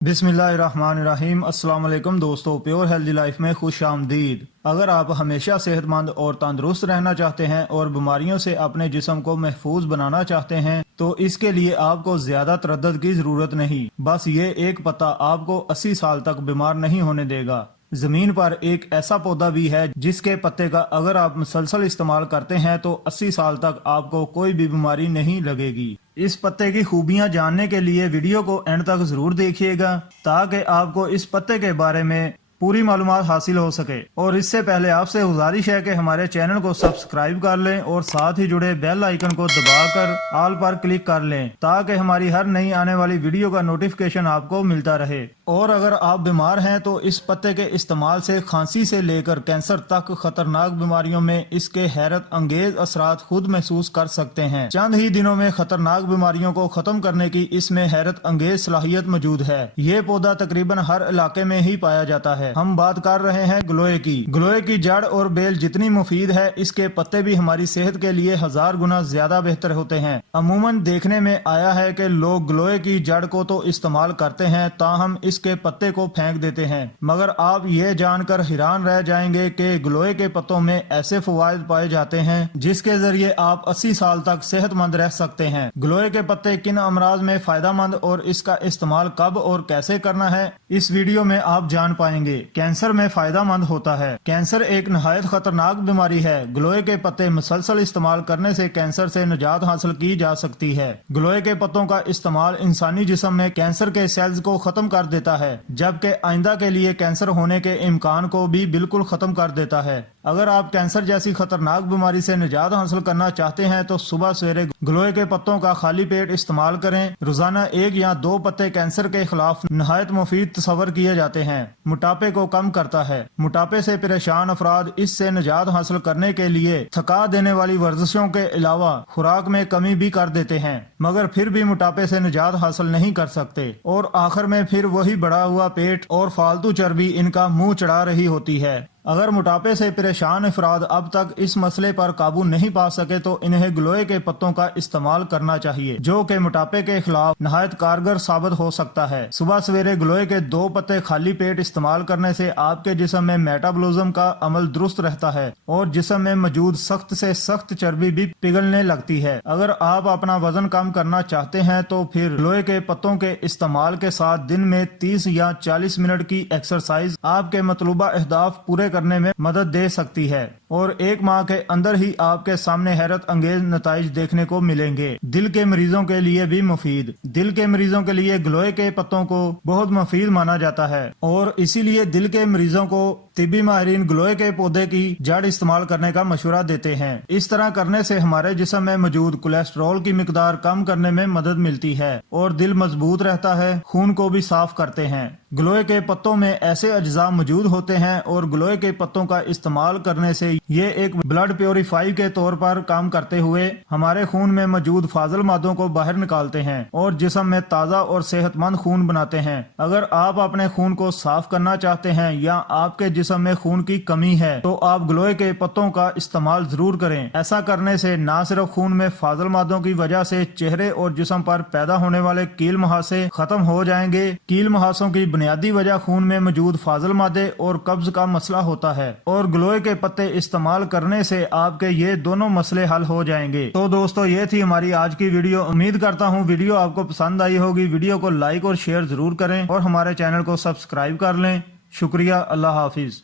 बिस्मिल्लाहिर्रहमानिर्रहीम। अस्सलाम वालेकुम दोस्तों, प्योर हेल्दी लाइफ में खुश आमदीद। अगर आप हमेशा सेहतमंद और तंदुरुस्त रहना चाहते हैं और बीमारियों से अपने जिस्म को महफूज बनाना चाहते हैं तो इसके लिए आपको ज्यादा तरद्दुद की जरूरत नहीं। बस ये एक पत्ता आपको 80 साल तक बीमार नहीं होने देगा। जमीन पर एक ऐसा पौधा भी है जिसके पत्ते का अगर आप मुसलसल इस्तेमाल करते हैं तो 80 साल तक आपको कोई भी बीमारी नहीं लगेगी। इस पत्ते की खूबियां जानने के लिए वीडियो को एंड तक जरूर देखिएगा ताकि आपको इस पत्ते के बारे में पूरी मालूमात हासिल हो सके। और इससे पहले आपसे गुजारिश है कि हमारे चैनल को सब्सक्राइब कर लें और साथ ही जुड़े बेल आइकन को दबाकर ऑल पर क्लिक कर लें ताकि हमारी हर नई आने वाली वीडियो का नोटिफिकेशन आपको मिलता रहे। और अगर आप बीमार हैं तो इस पत्ते के इस्तेमाल से खांसी से लेकर कैंसर तक खतरनाक बीमारियों में इसके हैरत अंगेज असरात खुद महसूस कर सकते हैं। चंद ही दिनों में खतरनाक बीमारियों को खत्म करने की इसमें हैरत अंगेज सलाहियत मौजूद है। ये पौधा तकरीबन हर इलाके में ही पाया जाता है। हम बात कर रहे हैं गिलोय की। गिलोय की जड़ और बेल जितनी मुफीद है इसके पत्ते भी हमारी सेहत के लिए 1000 गुना ज्यादा बेहतर होते हैं। अमूमन देखने में आया है कि लोग गिलोय की जड़ को तो इस्तेमाल करते हैं ताहम इसके पत्ते को फेंक देते हैं। मगर आप ये जानकर हैरान रह जाएंगे कि गिलोय के पत्तों में ऐसे फवायद पाए जाते हैं जिसके जरिए आप 80 साल तक सेहतमंद रह सकते हैं। गिलोय के पत्ते किन अमराज में फायदेमंद और इसका इस्तेमाल कब और कैसे करना है इस वीडियो में आप जान पाएंगे। कैंसर में फायदेमंद होता है। कैंसर एक नहायत खतरनाक बीमारी है। गिलोय के पत्ते मुसलसल इस्तेमाल करने से कैंसर से निजात हासिल की जा सकती है। गिलोय के पत्तों का इस्तेमाल इंसानी जिस्म में कैंसर के सेल्स को खत्म कर देता है जबकि आइंदा के लिए कैंसर होने के इम्कान को भी बिल्कुल खत्म कर देता है। अगर आप कैंसर जैसी खतरनाक बीमारी से निजात हासिल करना चाहते हैं तो सुबह सवेरे गिलोय के पत्तों का खाली पेट इस्तेमाल करें। रोजाना 1 या 2 पत्ते कैंसर के खिलाफ नहायत मुफीद तस्वर किए जाते हैं। मोटापे को कम करता है। मोटापे से परेशान अफराद इससे निजात हासिल करने के लिए थका देने वाली वर्जिशों के अलावा खुराक में कमी भी कर देते हैं मगर फिर भी मोटापे से निजात हासिल नहीं कर सकते और आखिर में फिर वही बढ़ा हुआ पेट और फालतू चर्बी इनका मुंह चढ़ा रही होती है। अगर मोटापे से परेशान अफराद अब तक इस मसले पर काबू नहीं पा सके तो इन्हें गिलोय के पत्तों का इस्तेमाल करना चाहिए जो कि मोटापे के खिलाफ नहायत कारगर साबित हो सकता है। सुबह सवेरे गिलोय के 2 पत्ते खाली पेट इस्तेमाल करने से आपके जिस्म में मेटाबॉलिज्म का अमल दुरुस्त रहता है और जिस्म में मौजूद सख्त से सख्त चर्बी भी पिघलने लगती है। अगर आप अपना वजन कम करना चाहते हैं तो फिर गिलोय के पत्तों के इस्तेमाल के साथ दिन में 30 या 40 मिनट की एक्सरसाइज आपके मतलूबा अहदाफ पूरे करने में मदद दे सकती है और 1 माह के अंदर ही आपके सामने हैरत अंगेज नताइज देखने को मिलेंगे। दिल के मरीजों के लिए भी मुफीद। दिल के मरीजों के लिए गिलोय के पत्तों को बहुत मुफीद माना जाता है और इसीलिए दिल के मरीजों को तिब्बी माहिरीन गिलोय के पौधे की जड़ इस्तेमाल करने का मशवरा देते हैं। इस तरह करने से हमारे जिस्म में मौजूद कोलेस्ट्रॉल की मिकदार कम करने में मदद मिलती है और दिल मजबूत रहता है। खून को भी साफ करते हैं। गिलोय के पत्तों में ऐसे अज्जा मौजूद होते हैं और गिलोय के पत्तों का इस्तेमाल करने से ये एक ब्लड प्योरीफाई के तौर पर काम करते हुए हमारे खून में मौजूद फाजिल मादों को बाहर निकालते हैं और जिस्म में ताज़ा और सेहतमंद खून बनाते हैं। अगर आप अपने खून को साफ करना चाहते हैं या आपके जिस्म में खून की कमी है तो आप गिलोय के पत्तों का इस्तेमाल जरूर करें। ऐसा करने से न सिर्फ खून में फाजिल मादों की वजह से चेहरे और जिस्म पर पैदा होने वाले कील मुहासे खत्म हो जाएंगे। कील मुहासों की बुनियादी वजह खून में मौजूद फाजिल मादे और कब्ज का मसला होता है और गिलोय के पत्ते इस्तेमाल करने से आपके ये दोनों मसले हल हो जाएंगे। तो दोस्तों ये थी हमारी आज की वीडियो। उम्मीद करता हूँ वीडियो आपको पसंद आई होगी। वीडियो को लाइक और शेयर जरूर करें और हमारे चैनल को सब्सक्राइब कर लें। शुक्रिया। अल्लाह हाफिज।